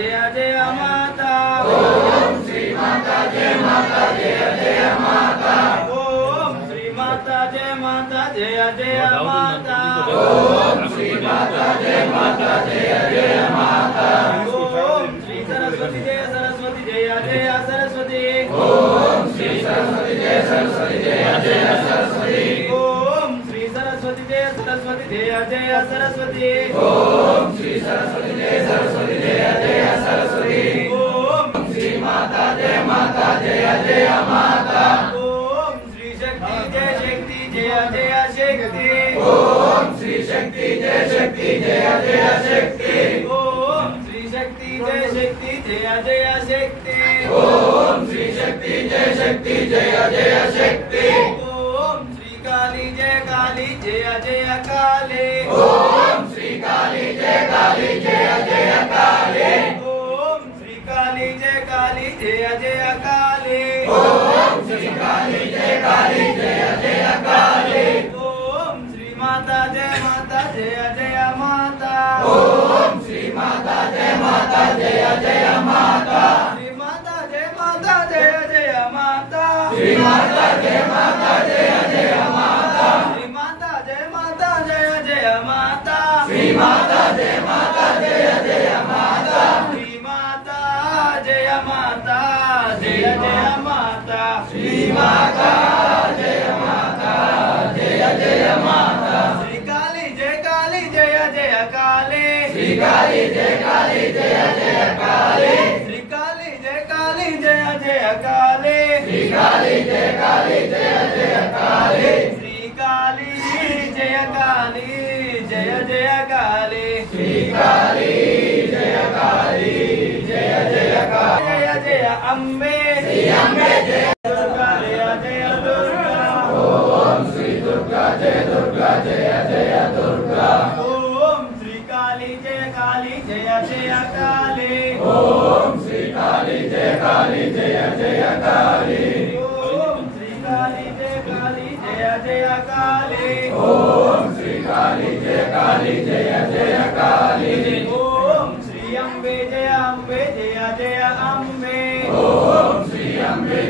जय जय माता ओम श्री माता जय माता जय जय माता ओम श्री माता जय माता जय जय माता ओम श्री माता जय माता जय जय माता ओम श्री सरस्वती जय सरस्वती जय जय सरस्वती ओम श्री सरस्वती जय सरस्वती जय जय सरस्वती ओम श्री सरस्वती जय सरस्वती जय जय सरस्वती ओम श्री सरस्वती जय सरस्वती जय जय सरस्वती ओम श्री माता जय जय माता ओम श्री शक्ति जय जय शक्ति ओम श्री शक्ति जय जय शक्ति ओम श्री शक्ति जय जय शक्ति ओम श्री शक्ति जय जय शक्ति ओम श्री काली जय जय काली ओम श्री काली जय जय काली ओम श्री काली जय जय काली ओम श्री काली जय जय काली ओम श्री माता जय जय माता ओम श्री माता जय जय माता श्री माता जय जय माता श्री माता जय जय माता श्री माता जय जय माता श्री माता जय जय माता श्री माता जय माता श्री माता जय माता श्री काली जय काली श्री काली जय जय काली श्री काली जय काली श्री काली जय जय काली श्री काली जय काली श्री काली जय काली जय काली जय अम्बे श्री अम्बे जय दुर्गा जय दुर्गा ओम श्री दुर्गा जय जय दुर्गा ओम श्री काली जय काली ओम श्री काली जय जय काली ओम श्री काली जय काली ओम श्री काली जय जय काली ओम श्री अम्बे जय अम्बे ओम श्री अम्बे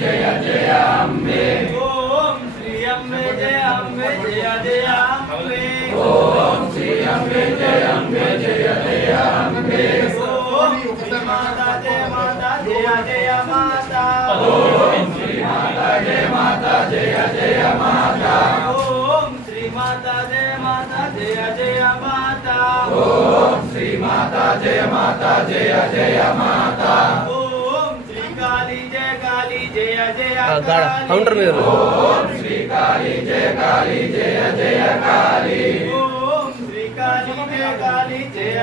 जय जय अम्बे ओम श्री अम्बे जय अम्बे ओम श्री अम्बे जय जय अम्बे ओम श्री माता जय माता ओम श्री माता जय जय माता ओम श्री माता जय माता ओम श्री माता जय जय माता ओम श्री काली जय काउंटर में ओम श्री काली जय जय काली ओम श्री काली जय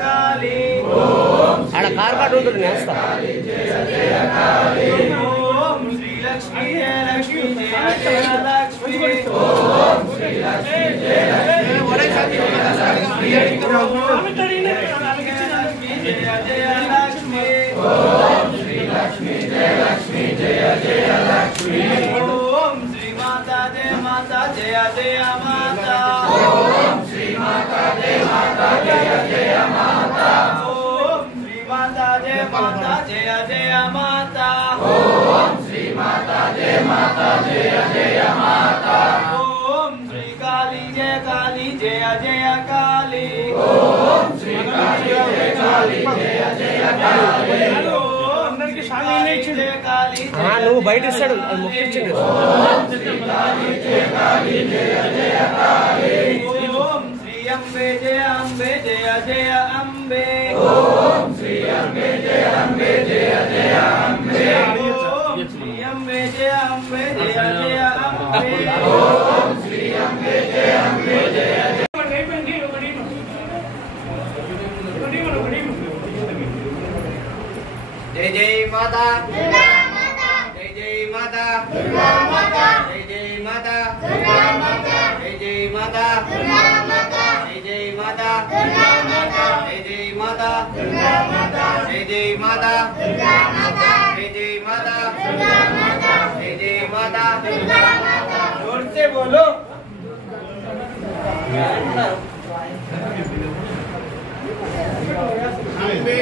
काली ओम आड़ कार पाट ఉంటుంది నేస్తా जय काली ओम श्री लक्ष्मी जय लक्ष्मी ओम श्री लक्ष्मी जय लक्ष्मी ओम श्री लक्ष्मी जय जय लक्ष्मी ओम श्री माता जय माता ओम श्री माता जय जय माता ओम श्री माता जय माता ओम श्री माता जय जय माता ओम श्री काली जय काली ओम श्री काली जय जय काली అందరికి సాంగ్ ఇచ్చిండు నువ్వు బయట ఇస్తాడు అది మొక్కించిండు ओम श्री काली जय काली ओम श्री अम्बे जय अम्बे ओम श्री अम्बे जय जय अम्बे ओम श्री अम्बे जय अम्बे ओम श्री अम्बे जय जय जय जय माता दुर्गा माता जय जय माता दुर्गा माता जय जय माता दुर्गा माता जय जय माता दुर्गा माता जय जय माता दुर्गा माता जय जय माता दुर्गा माता जय जय माता दुर्गा माता जय जय माता दुर्गा माता जय जय माता दुर्गा माता जोर से बोलो अम्बे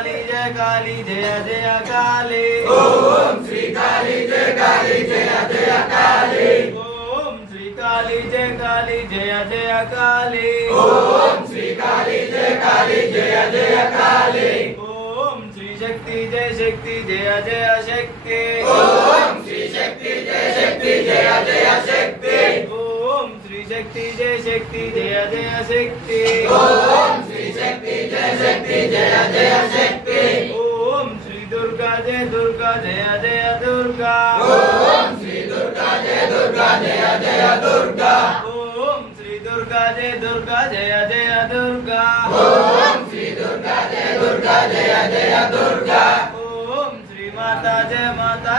काली जय जय काली ओम श्री काली जय जय काली ओम श्री काली जय जय काली ओम श्री काली जय जय काली ओम श्री शक्ति जय शक्ति जय शक्ति ओम श्री शक्ति जय जय शक्ति ओम श्री शक्ति जय शक्ति जय शक्ति ओम श्री शक्ति जय जय शक्ति ओम श्री दुर्गा जय दुर्गा ओम श्री दुर्गा जय दुर्गा ओम श्री दुर्गा जय दुर्गा ओम श्री दुर्गा जय दुर्गा ओम श्री माता जय माता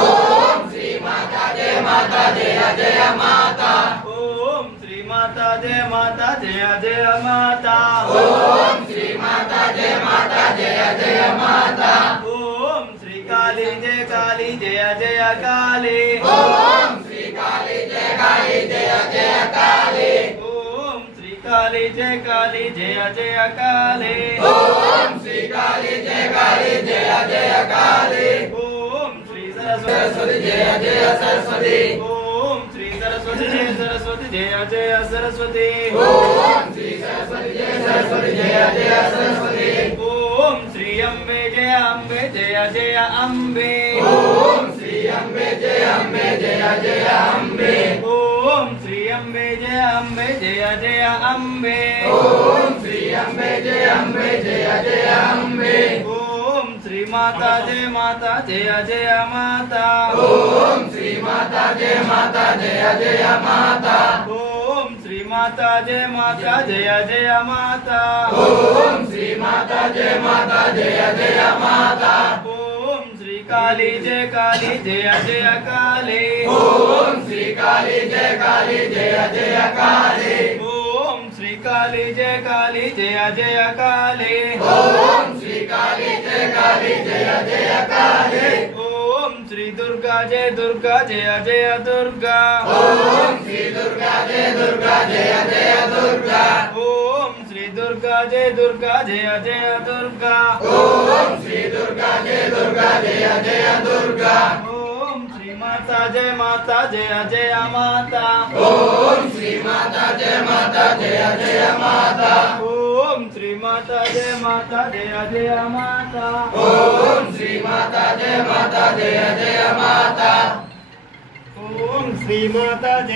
ओम श्री माता जय माता ओम श्री माता जय माता ओम श्री माता जय माता ओम श्री काली जय काली ओम श्री काली जय काली ओम श्री काली जय काली ओम श्री काली जय काली ओम श्री सरस्वती जय सरस्वती ओम श्री सरस्वती जय सरस्वती ओम श्री सरस्वती जय सरस्वती ओम श्री अम्बे जय अम्बे ओम श्री अम्बे जय अम्बे ओम श्री अम्बे जय अम्बे ओम श्री अम्बे जय अम्बे ओम श्री माता जय माता ओम श्री माता जय माता ओम श्री माता जय माता ओम श्री माता जय माता ओम श्री काली जय काली ओम श्री काली जय काली ओम श्री काली जय काली ओम श्री काली जय काली ओम श्री दुर्गा जय दुर्गा ओम श्री दुर्गा जय दुर्गा ओम श्री दुर्गा जय दुर्गा ओम श्री दुर्गा जय दुर्गा ओम श्री माता जय माता ओम श्री माता जय माता ओम श्री माता जय माता ओम श्री माता जय माता ओम श्री माता जय